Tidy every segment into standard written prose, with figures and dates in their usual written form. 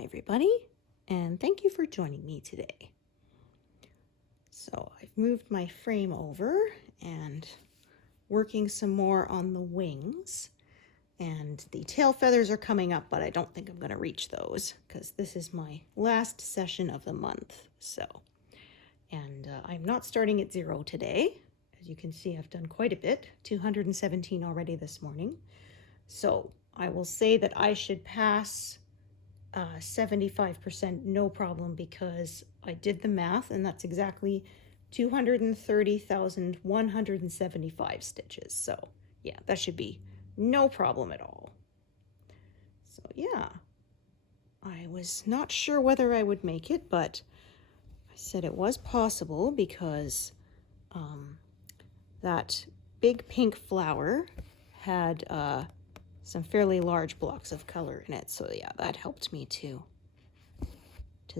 Hi everybody, and thank you for joining me today. So I've moved my frame over and working some more on the wings, and the tail feathers are coming up, but I don't think I'm going to reach those because this is my last session of the month. And I'm not starting at 0 today. As you can see, I've done quite a bit, 217 already this morning. So I will say that I should pass 75% no problem, because I did the math and that's exactly 230,175 stitches. So yeah, that should be no problem at all. So yeah, I was not sure whether I would make it, but I said it was possible because that big pink flower had some fairly large blocks of color in it. So yeah, that helped me to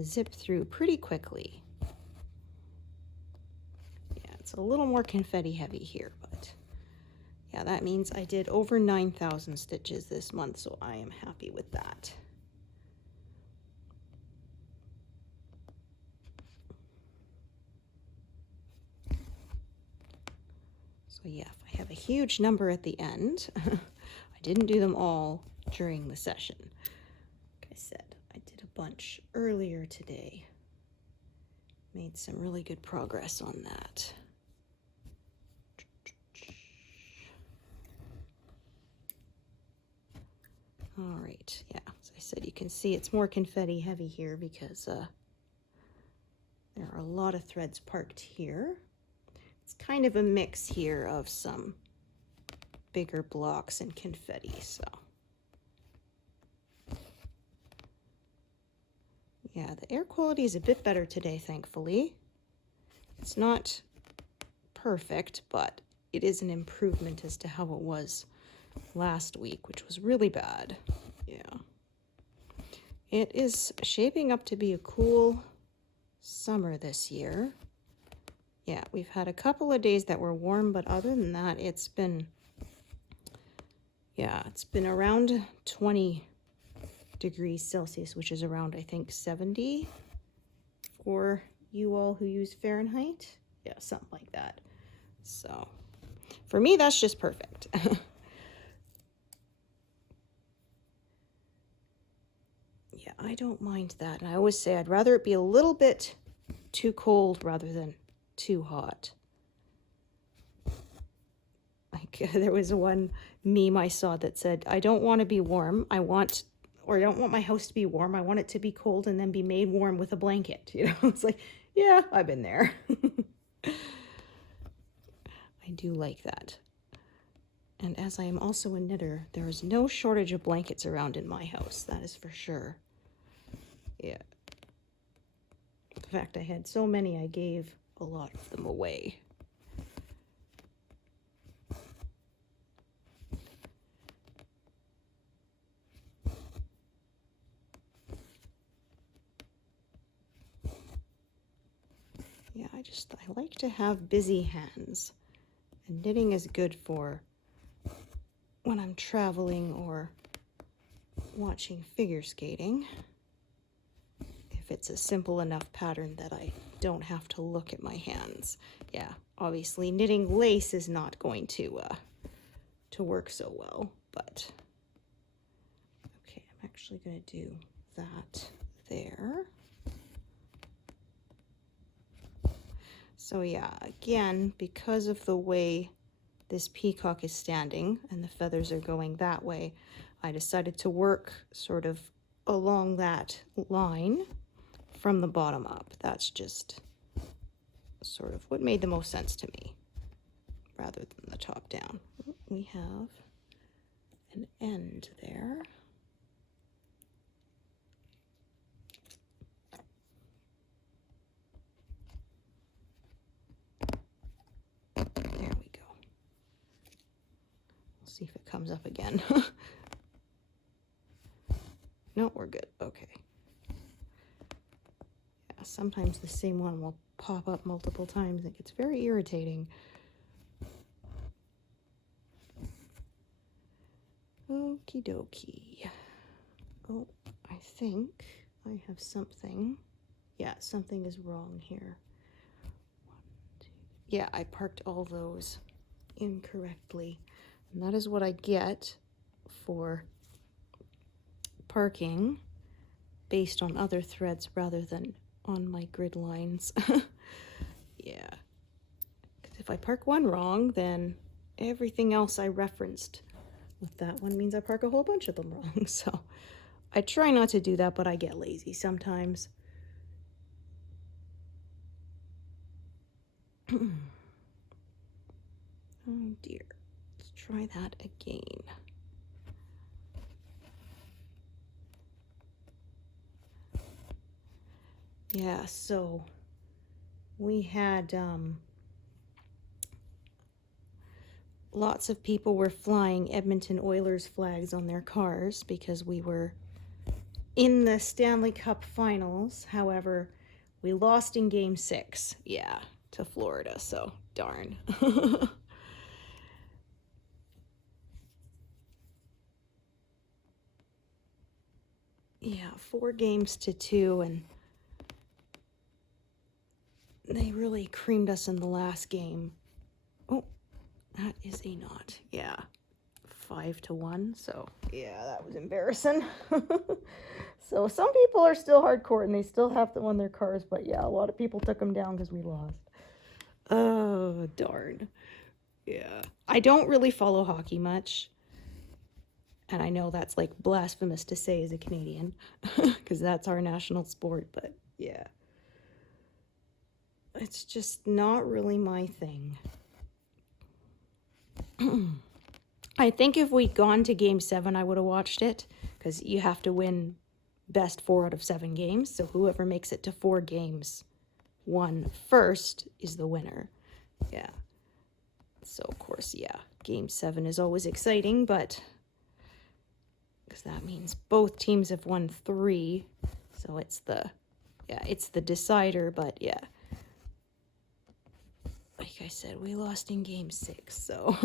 zip through pretty quickly. Yeah, it's a little more confetti heavy here, but yeah, that means I did over 9,000 stitches this month, so I am happy with that. So yeah, if I have a huge number at the end, I didn't do them all during the session. Like I said, I did a bunch earlier today. Made some really good progress on that. All right, yeah, as I said, you can see it's more confetti heavy here because there are a lot of threads parked here. It's kind of a mix here of some bigger blocks and confetti, so. Yeah, the air quality is a bit better today, thankfully. It's not perfect, but it is an improvement as to how it was last week, which was really bad. Yeah. It is shaping up to be a cool summer this year. Yeah, we've had a couple of days that were warm, but other than that, it's been around 20 degrees Celsius, which is around, I think, 70 for you all who use Fahrenheit. Yeah, something like that. So for me, that's just perfect. Yeah, I don't mind that. And I always say I'd rather it be a little bit too cold rather than too hot. Like there was one meme I saw that said, I don't want to be warm. I don't want my house to be warm. I want it to be cold and then be made warm with a blanket. You know, it's like, yeah, I've been there. I do like that. And as I am also a knitter, there is no shortage of blankets around in my house. That is for sure. Yeah. In fact, I had so many, I gave a lot of them away. Yeah, I like to have busy hands. And knitting is good for when I'm traveling or watching figure skating. If it's a simple enough pattern that I don't have to look at my hands. Yeah, obviously knitting lace is not going to work so well, but okay, I'm actually going to do that there. So yeah, again, because of the way this peacock is standing and the feathers are going that way, I decided to work sort of along that line from the bottom up. That's just sort of what made the most sense to me rather than the top down. We have an end there. There we go. We'll see if it comes up again. No, we're good. Okay. Yeah, sometimes the same one will pop up multiple times. It gets very irritating. Okie dokie. Oh, I think I have something. Yeah, something is wrong here. Yeah, I parked all those incorrectly. And that is what I get for parking based on other threads rather than on my grid lines. Yeah. Because if I park one wrong, then everything else I referenced with that one means I park a whole bunch of them wrong. So I try not to do that, but I get lazy sometimes. Oh dear. Let's try that again. Yeah, so we had lots of people were flying Edmonton Oilers flags on their cars because we were in the Stanley Cup Finals. However, we lost in Game 6, yeah, to Florida, so darn. Yeah, 4-2, and they really creamed us in the last game. Oh, that is a knot. Yeah, 5-1. So yeah, that was embarrassing. So some people are still hardcore and they still have them on their cars, but yeah, a lot of people took them down because we lost. Oh, darn. Yeah, I don't really follow hockey much. And I know that's like blasphemous to say as a Canadian because that's our national sport, but yeah. It's just not really my thing. I think if we'd gone to Game 7, I would have watched it because you have to win best 4 out of 7 games. So whoever makes it to 4 games won first is the winner. Yeah. So, of course, yeah, Game 7 is always exciting, but because that means both teams have won 3. So it's the decider, but yeah. Like I said, we lost in Game 6, so.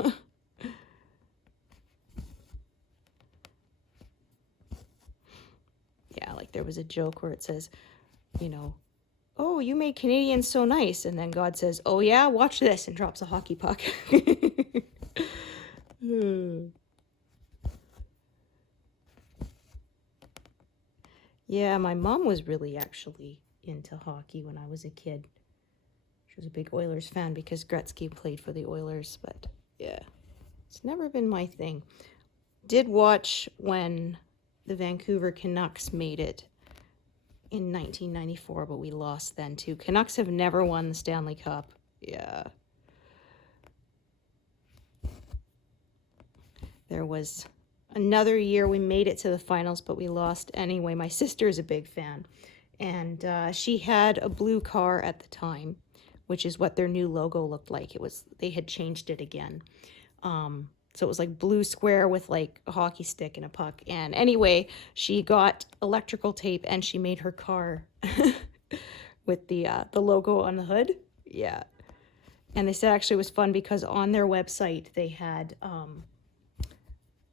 Yeah, like there was a joke where it says, you know, oh, you made Canadians so nice. And then God says, oh yeah, watch this, and drops a hockey puck. Yeah, my mom was really actually into hockey when I was a kid. She was a big Oilers fan because Gretzky played for the Oilers, but yeah, it's never been my thing. Did watch when the Vancouver Canucks made it in 1994, but we lost then too. Canucks have never won the Stanley Cup. Yeah. There was another year we made it to the finals, but we lost anyway. My sister's a big fan, and she had a blue car at the time, which is what their new logo looked like. They had changed it again. So it was like blue square with like a hockey stick and a puck. And anyway, she got electrical tape and she made her car with the logo on the hood. Yeah. And they said actually it was fun because on their website they had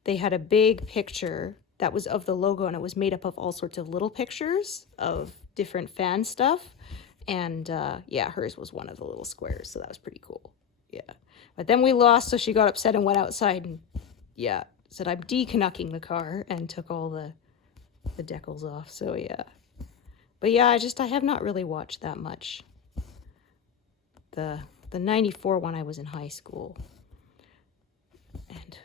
a big picture that was of the logo, and it was made up of all sorts of little pictures of different fan stuff. And yeah, hers was one of the little squares, so that was pretty cool. Yeah. But then we lost, so she got upset and went outside and, yeah, said, I'm de-canucking the car, and took all the decals off, so yeah. But yeah, I have not really watched that much. The 94 one, I was in high school. And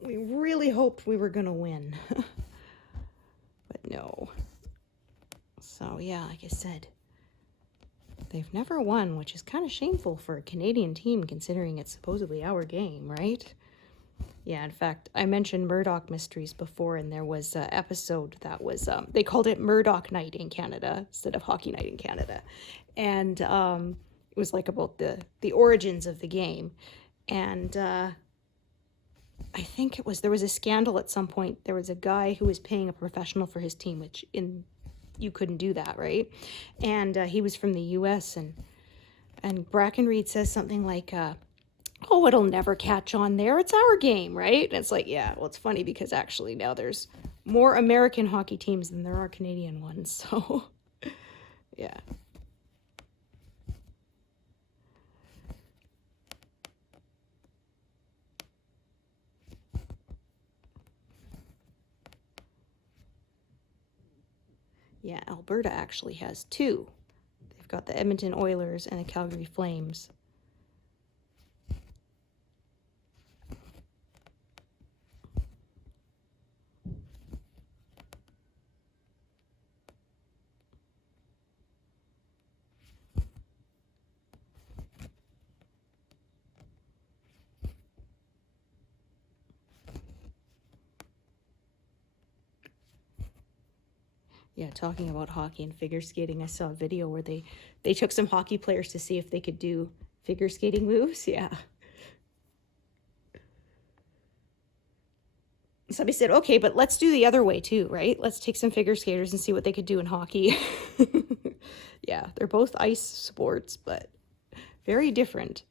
we really hoped we were going to win. But no. So yeah, like I said, they've never won, which is kind of shameful for a Canadian team considering it's supposedly our game, right? Yeah, in fact, I mentioned Murdoch Mysteries before, and there was an episode that was, they called it Murdoch Night in Canada instead of Hockey Night in Canada. And it was like about the origins of the game. And I think there was a scandal at some point. There was a guy who was paying a professional for his team, which you couldn't do that, right? And he was from the U.S. and Brackenreed says something like, oh, it'll never catch on there. It's our game, right? And it's like, yeah, well, it's funny because actually now there's more American hockey teams than there are Canadian ones, so yeah. Yeah, Alberta actually has two. They've got the Edmonton Oilers and the Calgary Flames. Yeah, talking about hockey and figure skating, I saw a video where they took some hockey players to see if they could do figure skating moves. Yeah. Somebody said, okay, but let's do the other way too, right? Let's take some figure skaters and see what they could do in hockey. Yeah, they're both ice sports, but very different.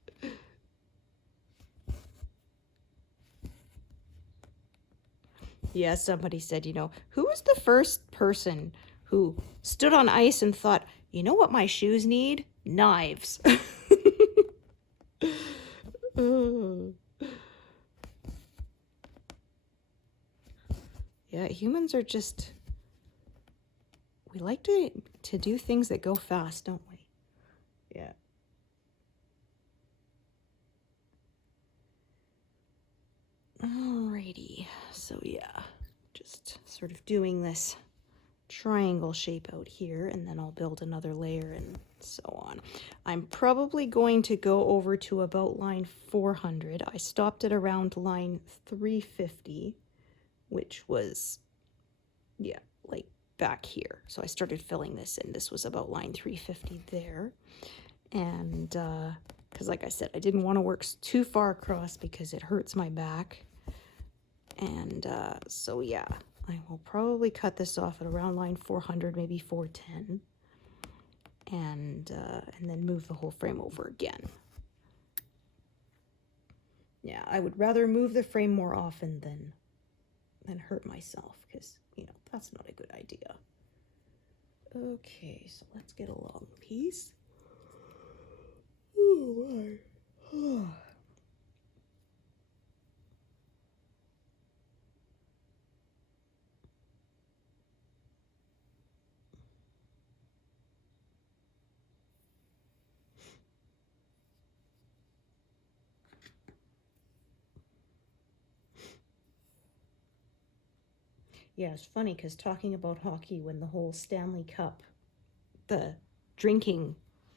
Yeah, somebody said, you know, who was the first person who stood on ice and thought, you know what my shoes need? Knives. Yeah, humans are just, we like to do things that go fast, don't we? Yeah. Alrighty, so yeah, just sort of doing this triangle shape out here, and then I'll build another layer and so on. I'm probably going to go over to about line 400. I stopped at around line 350, which was, yeah, like back here. So I started filling this in. This was about line 350 there. And because like I said, I didn't want to work too far across because it hurts my back. And so yeah, I will probably cut this off at around line 400, maybe 410, and then move the whole frame over again. Yeah, I would rather move the frame more often than hurt myself, because, you know, that's not a good idea. Okay, so let's get a long piece. Oh my. Yeah, it's funny because talking about hockey, when the whole Stanley Cup, the drinking,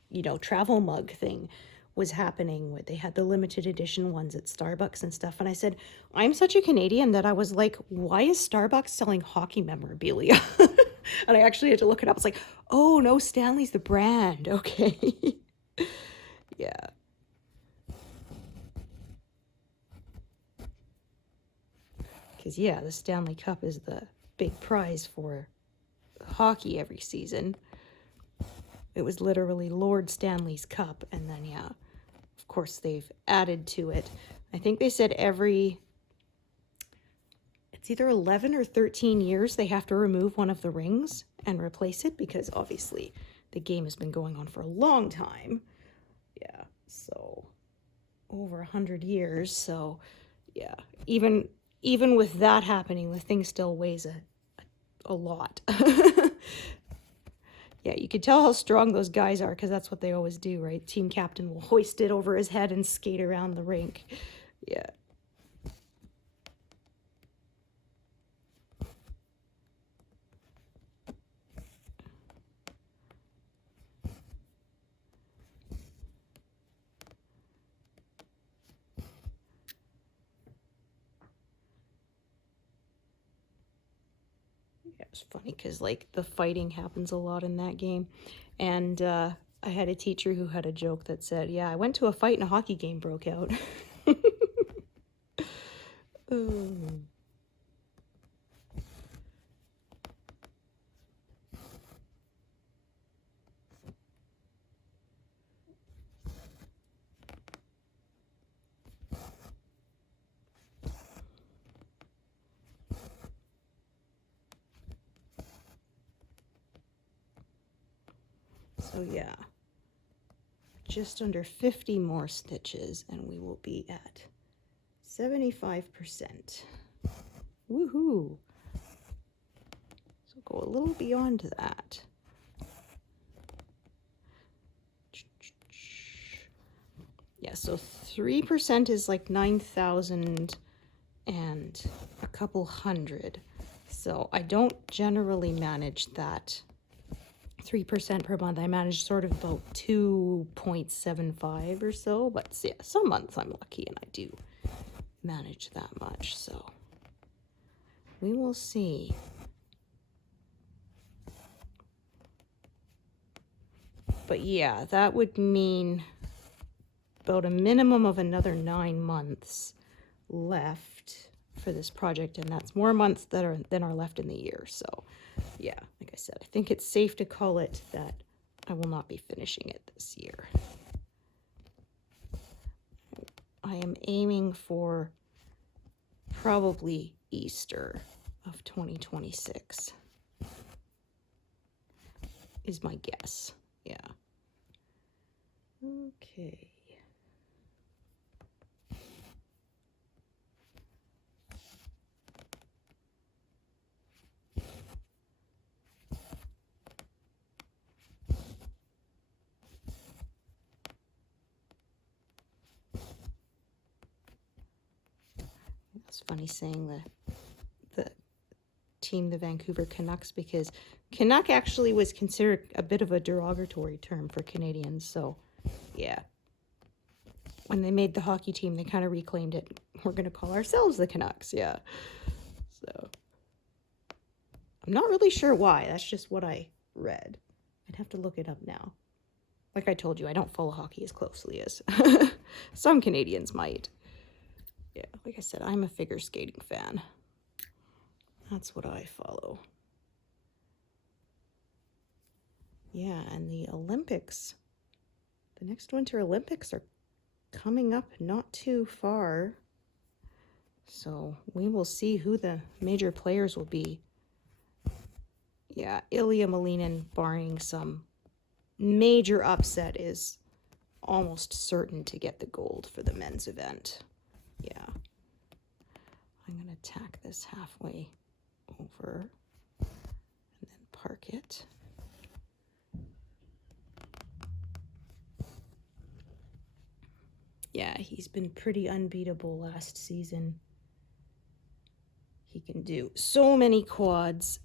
you know, travel mug thing was happening, where they had the limited edition ones at Starbucks and stuff. And I said, I'm such a Canadian that I was like, why is Starbucks selling hockey memorabilia? And I actually had to look it up. It's like, oh no, Stanley's the brand. Okay. Yeah. Because, yeah, the Stanley Cup is the big prize for hockey every season. It was literally Lord Stanley's Cup. And then, yeah, of course, they've added to it. I think they said it's either 11 or 13 years they have to remove one of the rings and replace it, because obviously the game has been going on for a long time. Yeah, so over 100 years. So, yeah, even with that happening, the thing still weighs a lot. Yeah, you can tell how strong those guys are, because that's what they always do, right? Team captain will hoist it over his head and skate around the rink. Yeah. Yeah, it's funny because, like, the fighting happens a lot in that game. And I had a teacher who had a joke that said, yeah, I went to a fight and a hockey game broke out. Oh. So yeah, just under 50 more stitches and we will be at 75%. Woohoo! So go a little beyond that. Yeah, so 3% is like 9,000 and a couple hundred. So I don't generally manage that 3% per month. I manage sort of about 2.75 or so, but yeah, some months I'm lucky and I do manage that much. So we will see. But yeah, that would mean about a minimum of another 9 months left for this project, and that's more months than are left in the year. So yeah, like I said, I think it's safe to call it that I will not be finishing it this year. I am aiming for probably Easter of 2026 is my guess. Yeah. Okay. It's funny saying the team, the Vancouver Canucks, because Canuck actually was considered a bit of a derogatory term for Canadians. So yeah, when they made the hockey team, they kind of reclaimed it. We're going to call ourselves the Canucks. Yeah. So I'm not really sure why. That's just what I read. I'd have to look it up now. Like I told you, I don't follow hockey as closely as some Canadians might. Yeah, like I said, I'm a figure skating fan. That's what I follow. Yeah, and the Olympics, the next Winter Olympics are coming up not too far. So we will see who the major players will be. Yeah, Ilya Malinin, barring some major upset, is almost certain to get the gold for the men's event. Yeah. I'm going to tack this halfway over and then park it. Yeah, he's been pretty unbeatable last season. He can do so many quads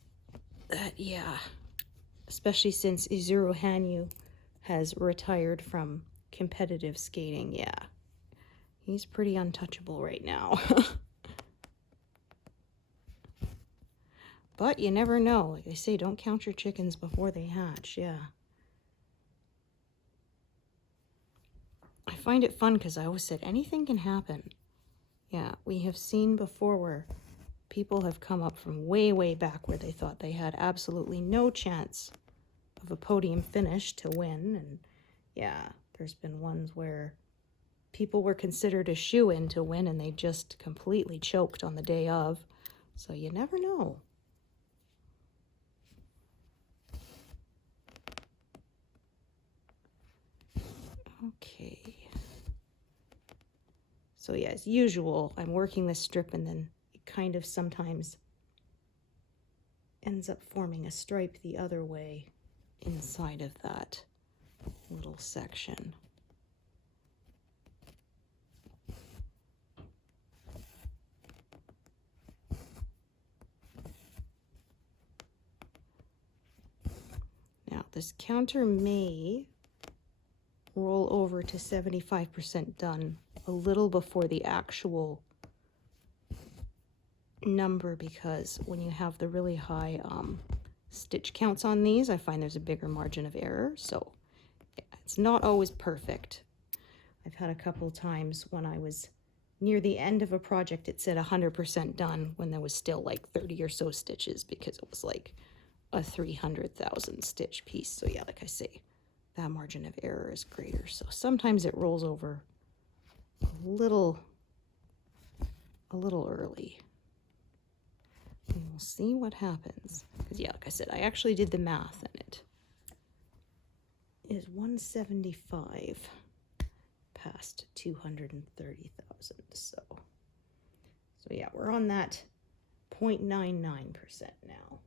that, yeah, especially since Izuru Hanyu has retired from competitive skating. Yeah, he's pretty untouchable right now. But you never know. Like they say, don't count your chickens before they hatch. Yeah. I find it fun because I always said anything can happen. Yeah, we have seen before where people have come up from way, way back where they thought they had absolutely no chance of a podium finish to win. And yeah, there's been ones where people were considered a shoo-in to win and they just completely choked on the day of. So you never know. Okay. So yeah, as usual, I'm working this strip and then it kind of sometimes ends up forming a stripe the other way inside of that little section. Now this counter may roll over to 75% done a little before the actual number, because when you have the really high stitch counts on these, I find there's a bigger margin of error. So it's not always perfect. I've had a couple times when I was near the end of a project, it said 100% done when there was still like 30 or so stitches because it was like a 300,000 stitch piece. So yeah, like I say, that margin of error is greater. So sometimes it rolls over a little early. And we'll see what happens. Because yeah, like I said, I actually did the math and is 175 past 230,000. So yeah, we're on that 0.99% now.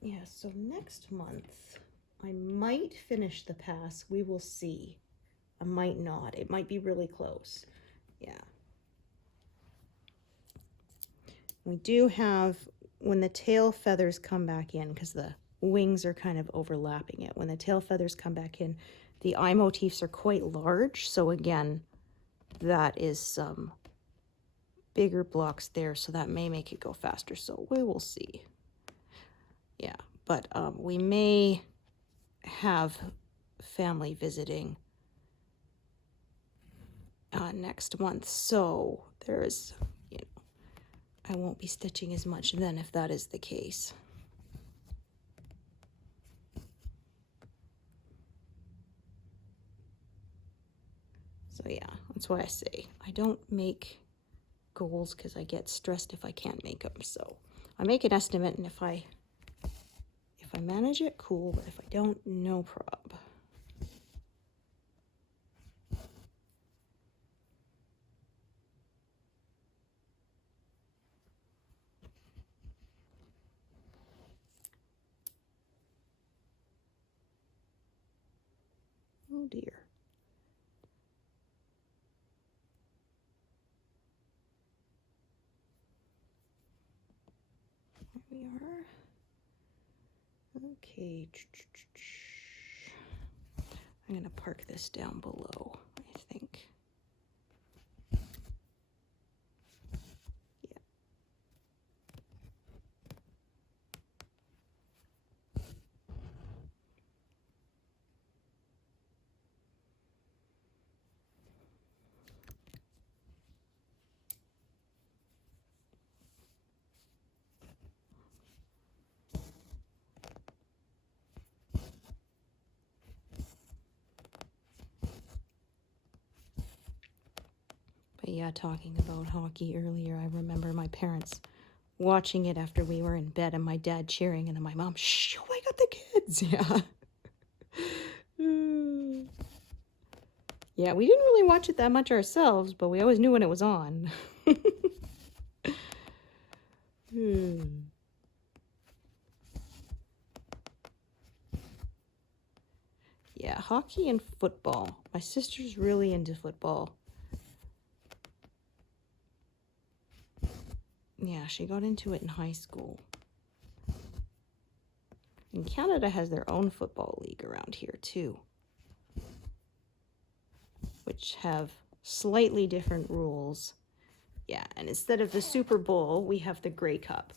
Yeah, so next month I might finish the pass. We will see. I might not. It might be really close. Yeah. We do have, when the tail feathers come back in, because the wings are kind of overlapping it, when the tail feathers come back in, the eye motifs are quite large. So again, that is some bigger blocks there, so that may make it go faster. So we will see. Yeah, but we may have family visiting next month, so there's, you know, I won't be stitching as much then if that is the case. So yeah, that's why I say I don't make goals because I get stressed if I can't make them. So I make an estimate, and if I manage it, cool, but if I don't, no prob. Oh dear. Here we are. Okay. I'm going to park this down below, I think. Yeah. But yeah, talking about hockey earlier, I remember my parents watching it after we were in bed and my dad cheering, and then my mom, shh, oh, I got the kids. Yeah. Yeah, we didn't really watch it that much ourselves, but we always knew when it was on. Yeah, hockey and football. My sister's really into football. Yeah, she got into it in high school. And Canada has their own football league around here too, which have slightly different rules. Yeah, and instead of the Super Bowl, we have the Grey Cup.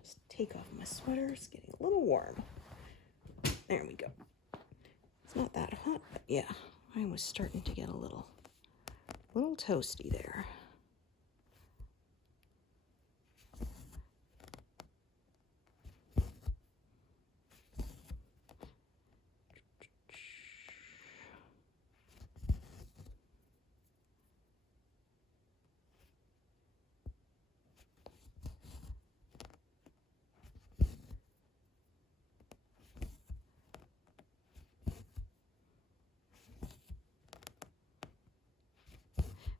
Just take off my sweater. It's getting a little warm. There we go. It's not that hot, but yeah, I was starting to get a little toasty there.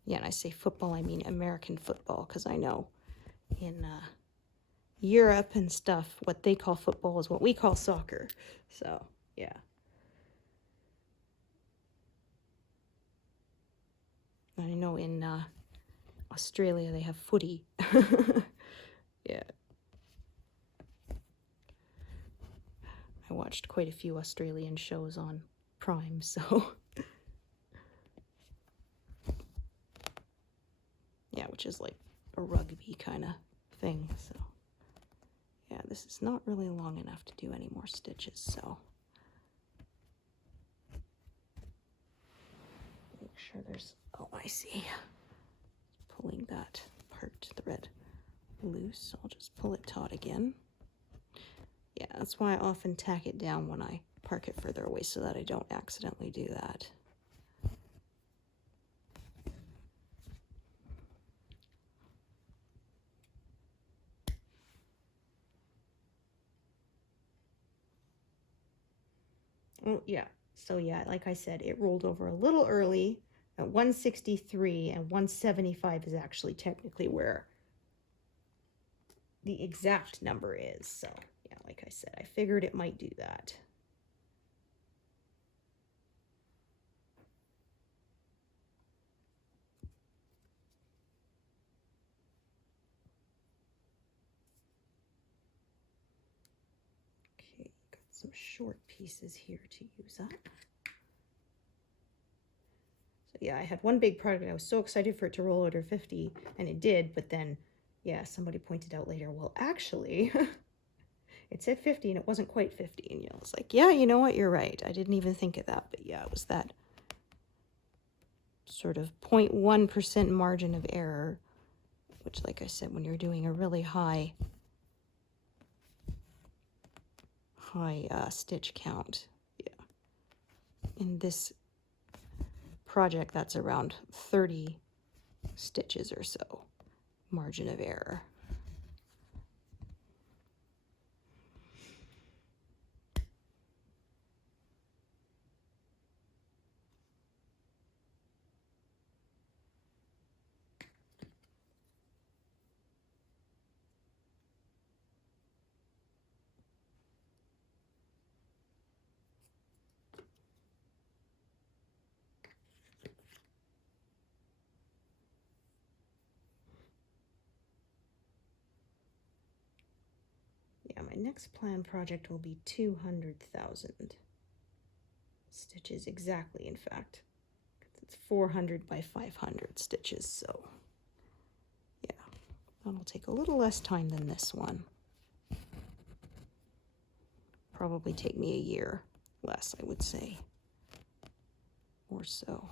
Yeah, and I say football, I mean American football, because I know in Europe and stuff, what they call football is what we call soccer. So, yeah. I know in Australia they have footy. Yeah. I watched quite a few Australian shows on Prime, so... Yeah, which is like a rugby kind of thing, so... Yeah, this is not really long enough to do any more stitches, so... sure there's, oh, I see. Pulling that part thread loose. I'll just pull it taut again. Yeah, that's why I often tack it down when I park it further away so that I don't accidentally do that. Oh, yeah. So yeah, like I said, it rolled over a little early at 163, and 175 is actually technically where the exact number is. So yeah, like I said, I figured it might do that. Okay, got some short pieces here to use up. So yeah, I had one big project. I was so excited for it to roll over 50, and it did, but then, yeah, somebody pointed out later, well, actually, it said 50 and it wasn't quite 50. And I was like, yeah, you know what? You're right. I didn't even think of that. But yeah, it was that sort of 0.1% margin of error, which, like I said, when you're doing a really high stitch count, yeah. In this project, that's around 30 stitches or so margin of error. Yeah, my next planned project will be 200,000 stitches exactly, in fact. It's 400 by 500 stitches, so yeah, that'll take a little less time than this one. Probably take me a year less, I would say, or so.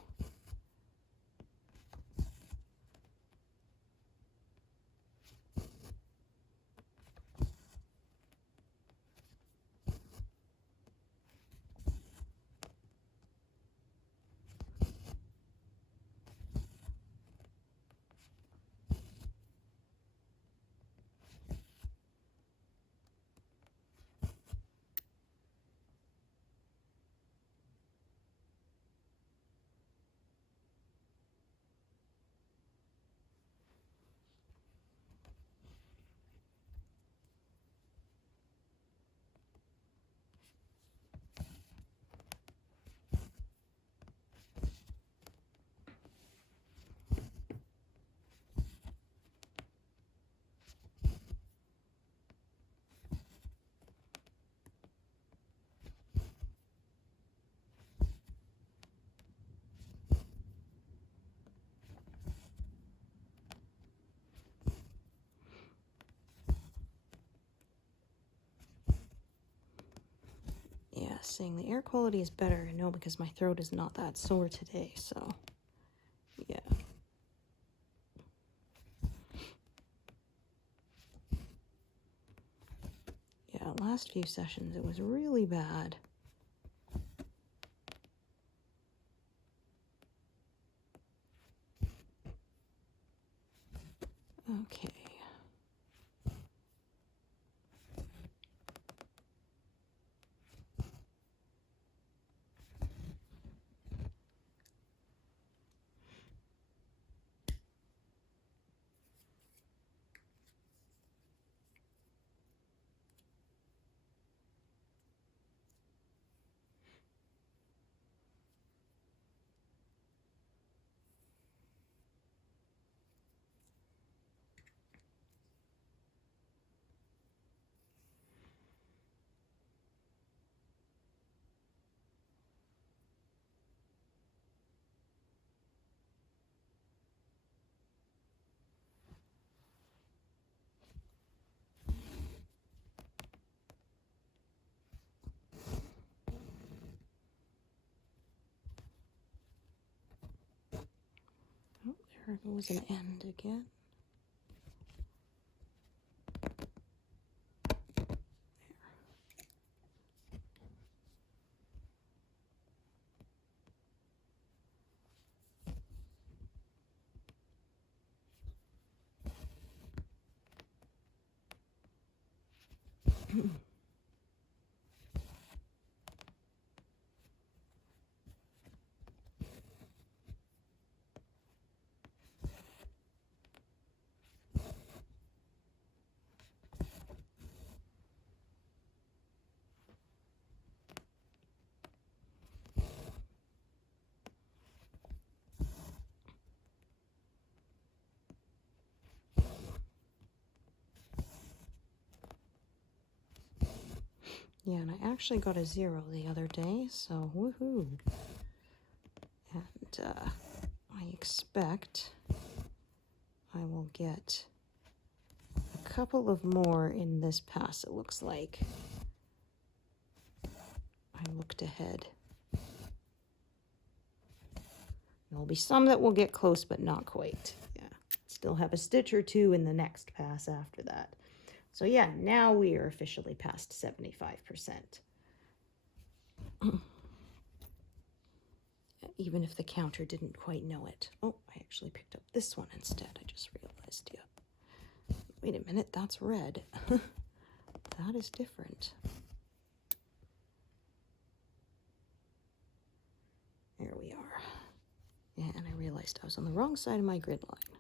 Yeah, saying the air quality is better. No, because my throat is not that sore today, so yeah. Yeah, last few sessions it was really bad. Okay. There goes an end again. Yeah, and I actually got a 0 the other day, so woohoo. And I expect I will get a couple of more in this pass, it looks like. I looked ahead. There'll be some that will get close, but not quite. Yeah, still have a stitch or two in the next pass after that. So yeah, now we are officially past 75%. Even if the counter didn't quite know it. Oh, I actually picked up this one instead. I just realized, yeah. Wait a minute, that's red. That is different. There we are. Yeah, and I realized I was on the wrong side of my grid line.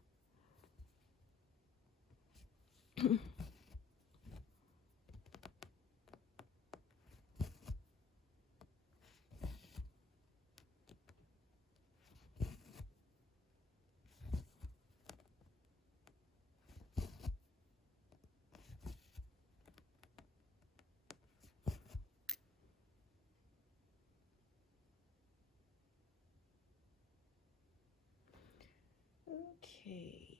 Okay.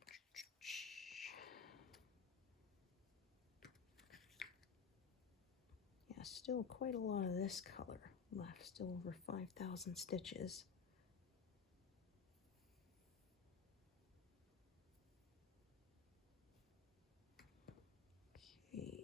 Yeah, still quite a lot of this color left, still over 5,000 stitches. Okay.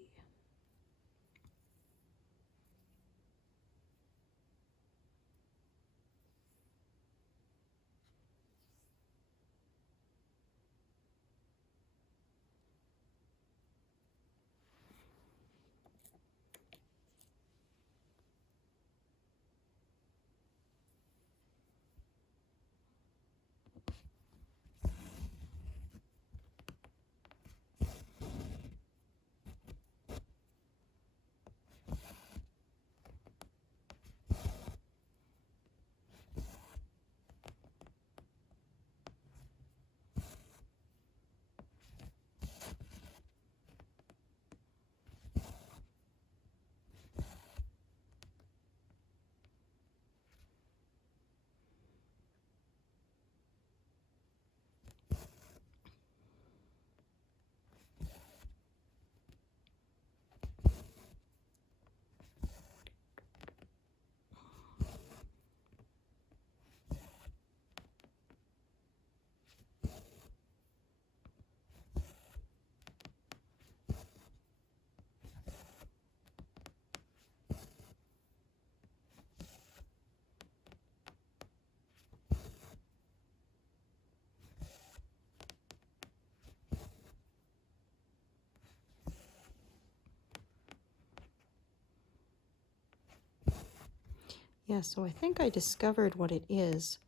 Yeah, so I think I discovered what it is.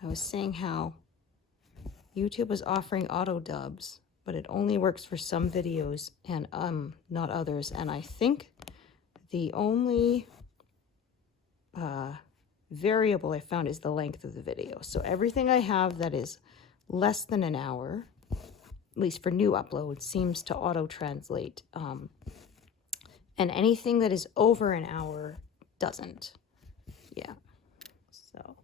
I was saying how YouTube was offering auto dubs, but it only works for some videos and not others. And I think the only variable I found is the length of the video. So everything I have that is less than an hour, at least for new uploads, seems to auto translate. And anything that is over an hour doesn't. Yeah. So,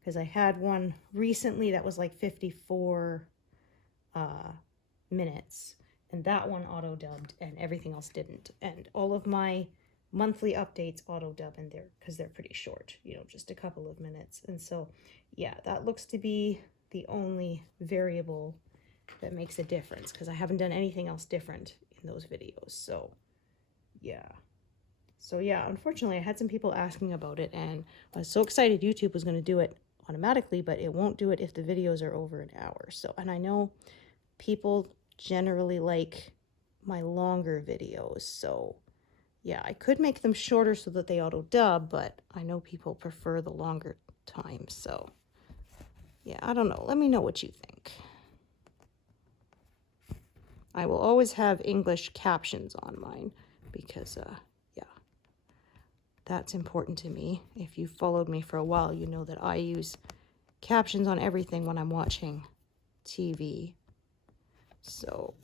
because I had one recently that was like 54 minutes, and that one auto dubbed and everything else didn't. And all of my monthly updates auto dub in there because they're pretty short, you know, just a couple of minutes. And so, yeah, that looks to be the only variable that makes a difference, because I haven't done anything else different in those videos. So yeah. So yeah, unfortunately, I had some people asking about it, and I was so excited YouTube was going to do it automatically, but it won't do it if the videos are over an hour. So, and I know people generally like my longer videos, so yeah, I could make them shorter so that they auto dub, but I know people prefer the longer time. So yeah, I don't know. Let me know what you think. I will always have English captions on mine because yeah, that's important to me. If you've followed me for a while, you know that I use captions on everything when I'm watching TV. So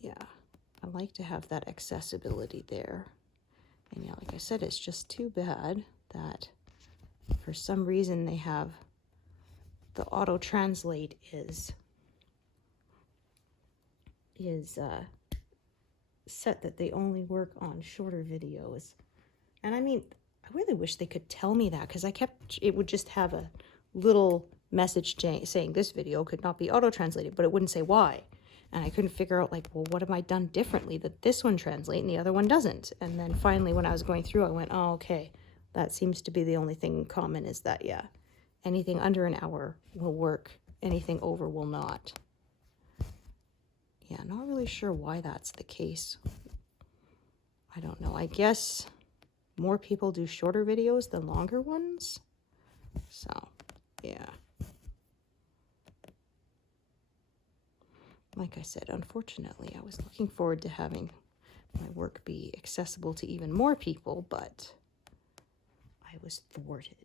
yeah, I like to have that accessibility there. And yeah, like I said, it's just too bad that for some reason they have the auto translate is set that they only work on shorter videos. And I mean, I really wish they could tell me that, because it would just have a little message saying this video could not be auto translated, but it wouldn't say why. And I couldn't figure out, like, well, what have I done differently that this one translates and the other one doesn't? And then finally, when I was going through, I went, oh, okay, that seems to be the only thing in common, is that, yeah, anything under an hour will work, anything over will not. Yeah, not really sure why that's the case. I don't know. I guess more people do shorter videos than longer ones. So, yeah. Like I said, unfortunately, I was looking forward to having my work be accessible to even more people, but I was thwarted.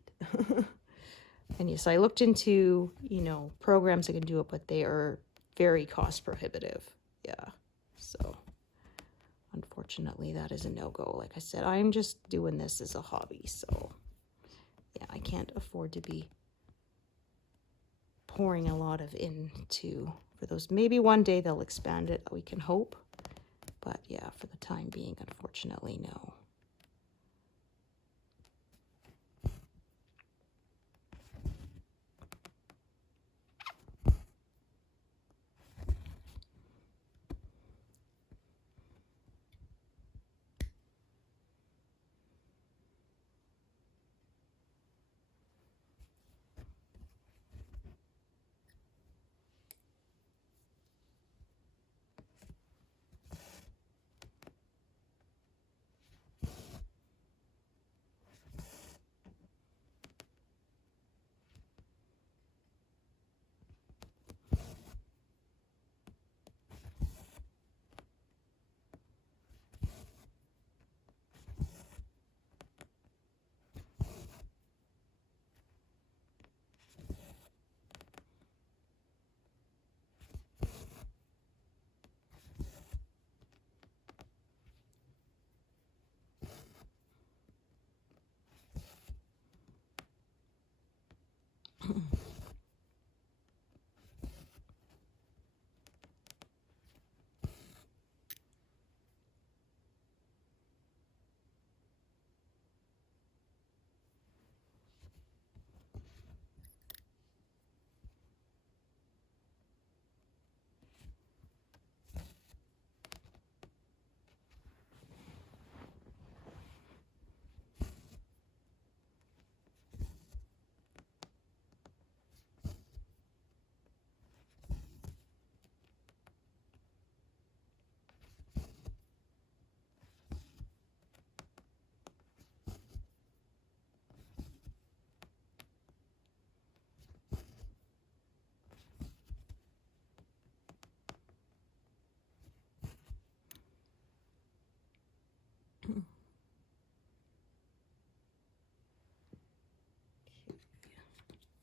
And yes, I looked into, you know, programs that can do it, but they are very cost prohibitive. Yeah. So, unfortunately, that is a no-go. Like I said, I'm just doing this as a hobby, so yeah, I can't afford to be pouring a lot of into for those. Maybe one day they'll expand it, we can hope. But yeah, for the time being, unfortunately, no.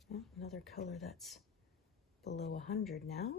Well, another color that's below 100 now.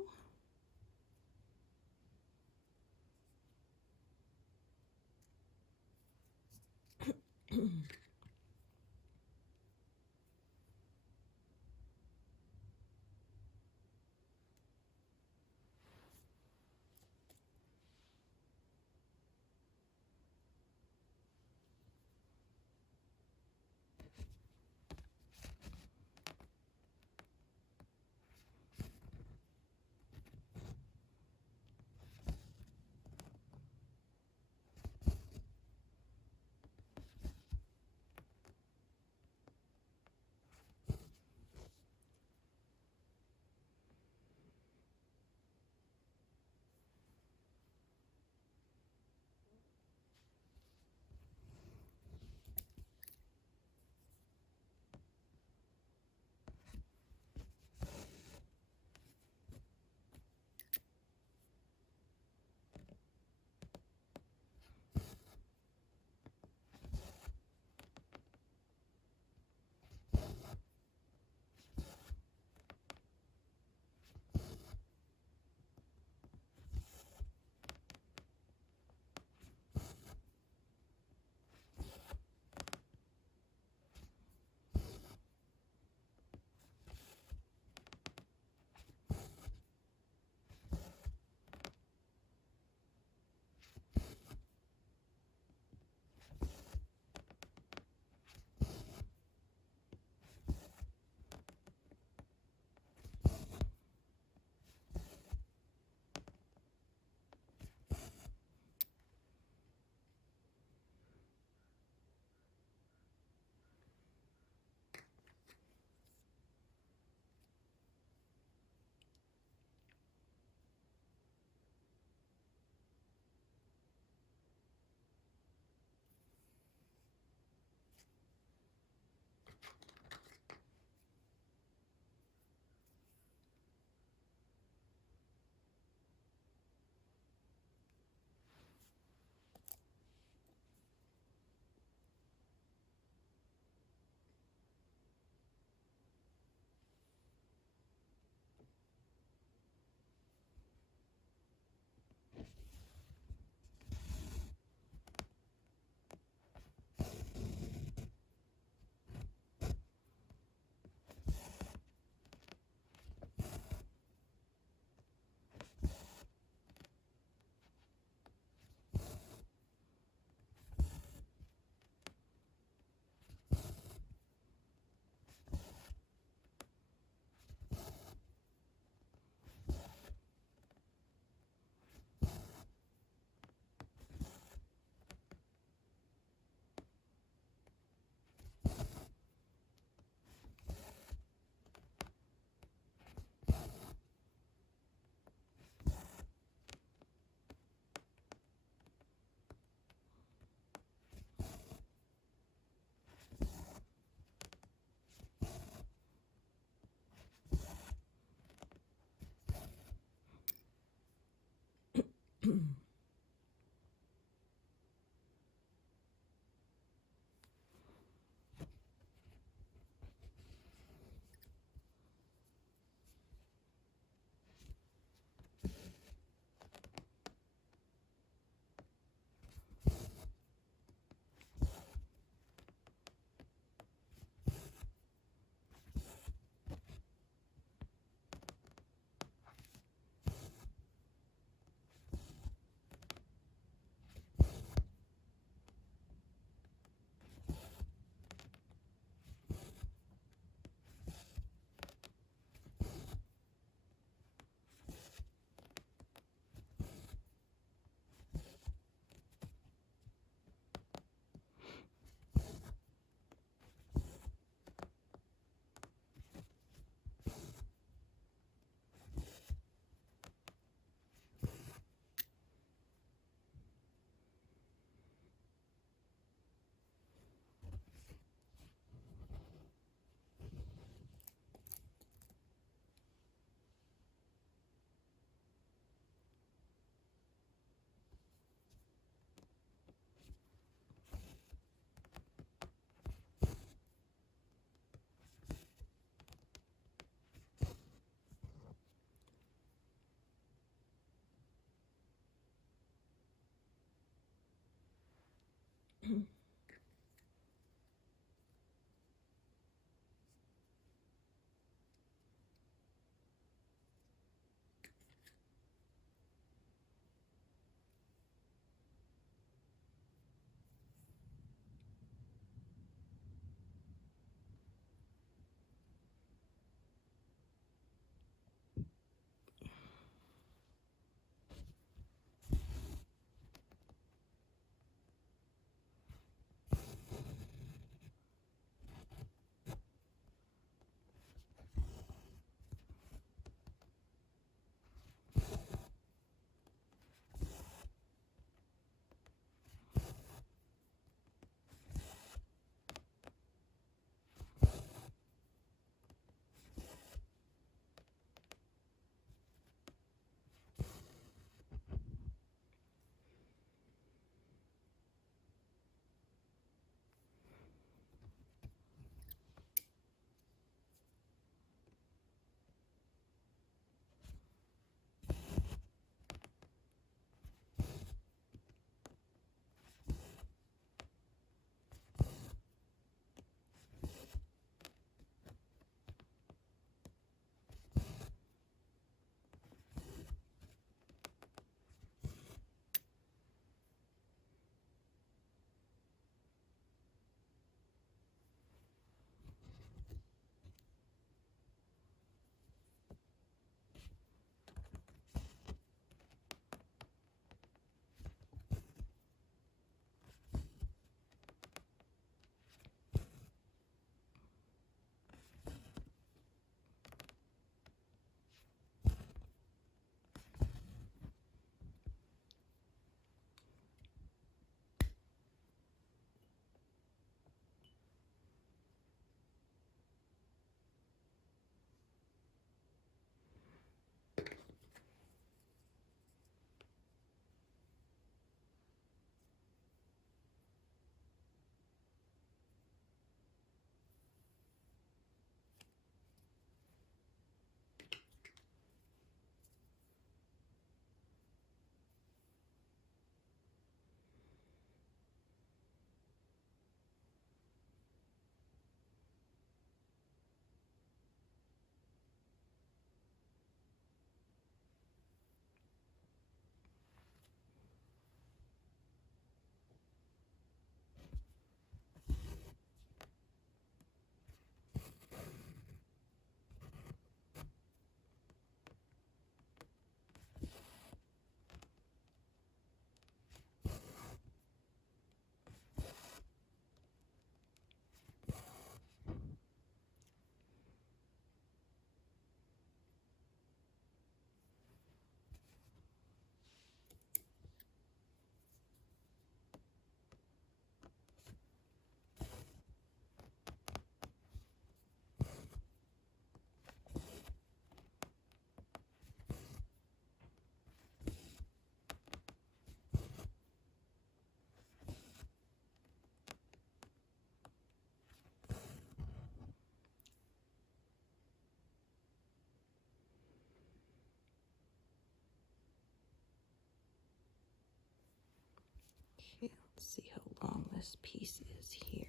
Okay, let's see how long this piece is here.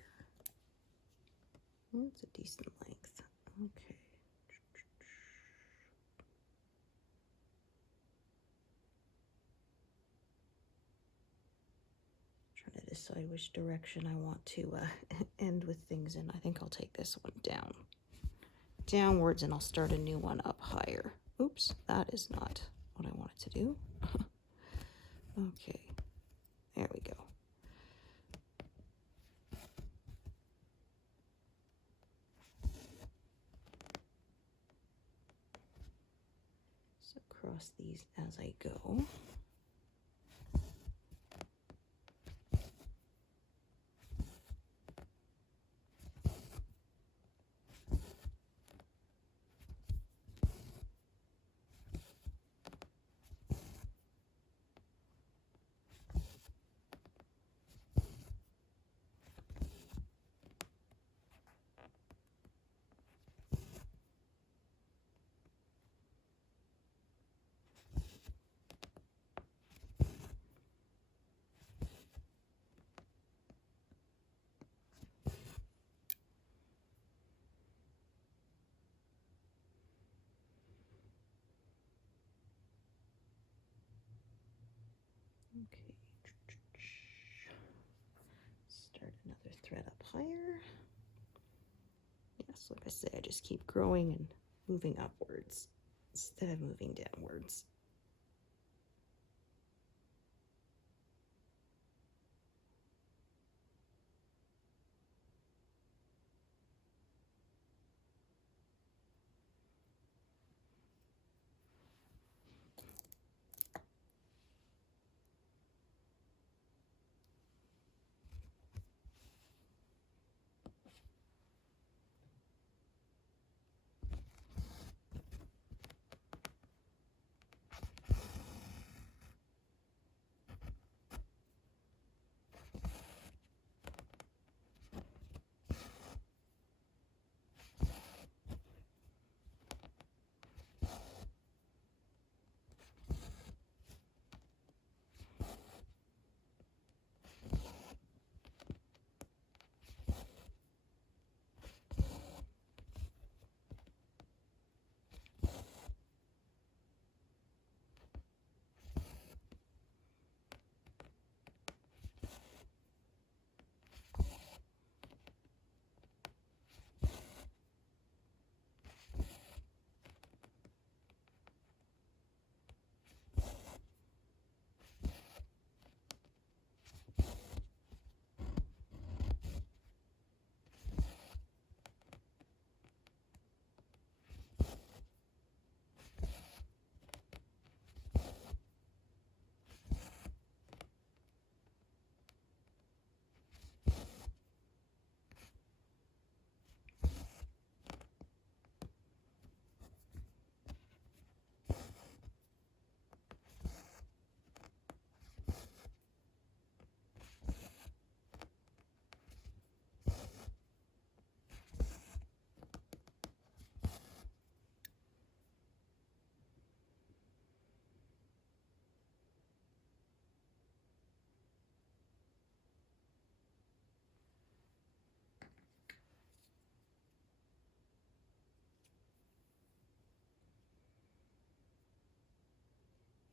Oh, it's a decent length. Okay. Trying to decide which direction I want to end with things in. I think I'll take this one downwards, and I'll start a new one up higher. Oops, that is not what I wanted to do. Okay, there we go. So cross these as I go. Okay. Start another thread up higher. Yes, like I say, I just keep growing and moving upwards instead of moving downwards.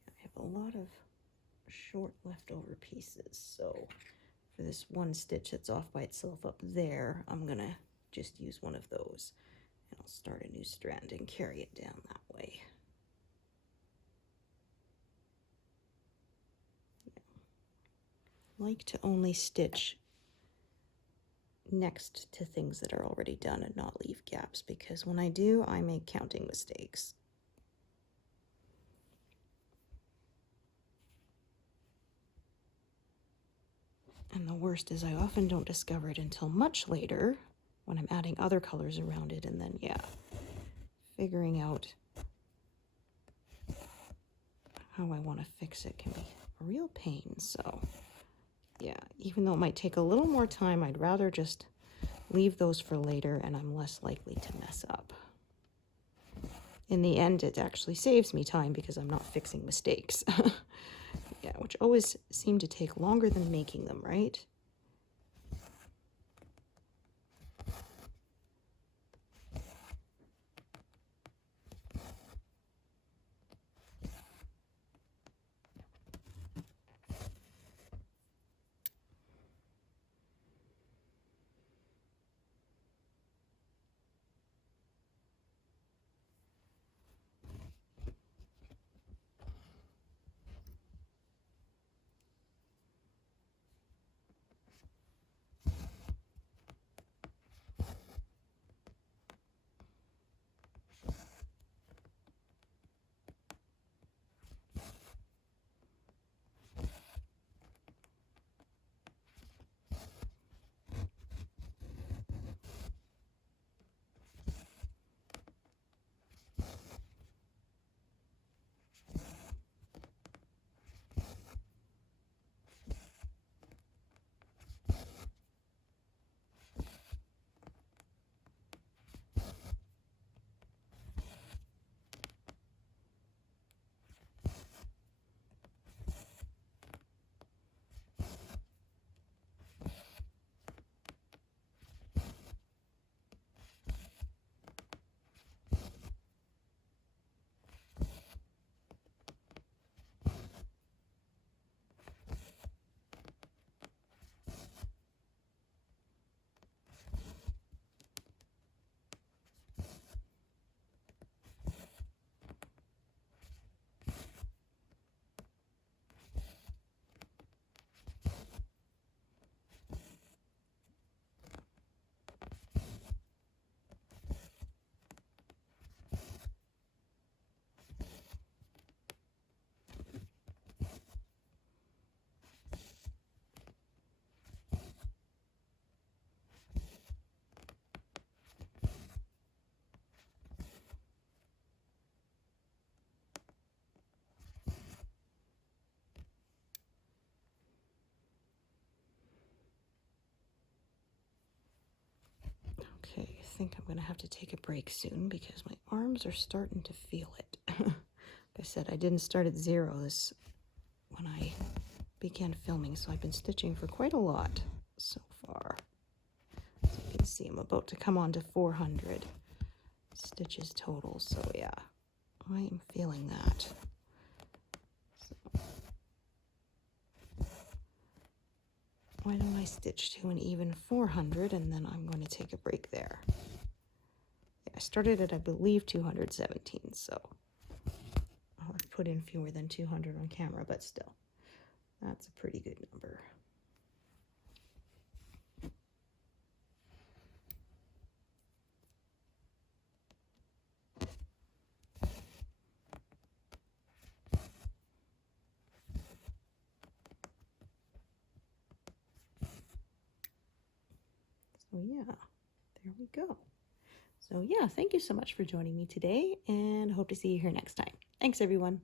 I have a lot of short leftover pieces, so for this one stitch that's off by itself up there, I'm gonna just use one of those, and I'll start a new strand and carry it down that way. I like to only stitch next to things that are already done and not leave gaps, because when I do, I make counting mistakes. And the worst is I often don't discover it until much later when I'm adding other colors around it, and then, yeah, figuring out how I want to fix it can be a real pain. So, yeah, even though it might take a little more time, I'd rather just leave those for later, and I'm less likely to mess up. In the end, it actually saves me time because I'm not fixing mistakes. Yeah, which always seem to take longer than making them, right? think I'm going to have to take a break soon because my arms are starting to feel it. Like I said, I didn't start at 0 when I began filming, so I've been stitching for quite a lot so far. As you can see, I'm about to come on to 400 stitches total, so yeah, I am feeling that. So, why don't I stitch to an even 400 and then I'm going to take a break there. I started at, I believe, 217, so I've put in fewer than 200 on camera, but still, that's a pretty good number. So yeah, there we go. So yeah, thank you so much for joining me today, and I hope to see you here next time. Thanks, everyone.